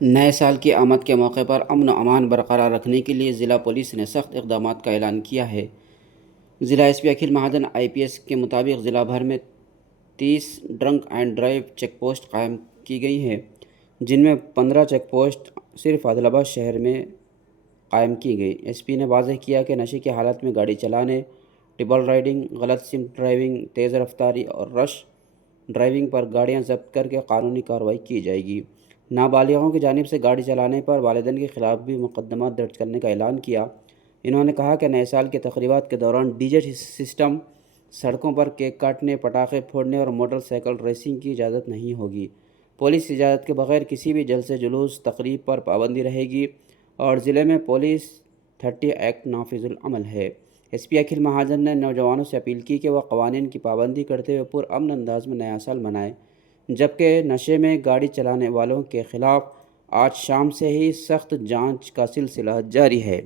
نئے سال کی آمد کے موقع پر امن و امان برقرار رکھنے کے لیے ضلع پولیس نے سخت اقدامات کا اعلان کیا ہے۔ ضلع ایس پی اکھل مہاجن IPS کے مطابق ضلع بھر میں 30 drink and drive check post قائم کی گئی ہیں، جن میں 15 چیک پوسٹ صرف عادل آباد شہر میں قائم کی گئی۔ ایس پی نے واضح کیا کہ نشے کی حالت میں گاڑی چلانے، ڈبل رائڈنگ، غلط سمت ڈرائیونگ، تیز رفتاری اور رش ڈرائیونگ پر گاڑیاں ضبط کر کے قانونی کارروائی کی جائے گی۔ نابالغوں کی جانب سے گاڑی چلانے پر والدین کے خلاف بھی مقدمات درج کرنے کا اعلان کیا۔ انہوں نے کہا کہ نئے سال کی تقریبات کے دوران DJ سسٹم، سڑکوں پر کیک کاٹنے، پٹاخے پھوڑنے اور موٹر سائیکل ریسنگ کی اجازت نہیں ہوگی۔ پولیس اجازت کے بغیر کسی بھی جلسے جلوس تقریب پر پابندی رہے گی اور ضلع میں پولیس 30 ایکٹ نافذ العمل ہے۔ ایس پی اکھل مہاجن نے نوجوانوں سے اپیل کی کہ وہ قوانین کی پابندی کرتے ہوئے پرامن انداز میں نیا سال منائیں، جبکہ نشے میں گاڑی چلانے والوں کے خلاف آج شام سے ہی سخت جانچ کا سلسلہ جاری ہے۔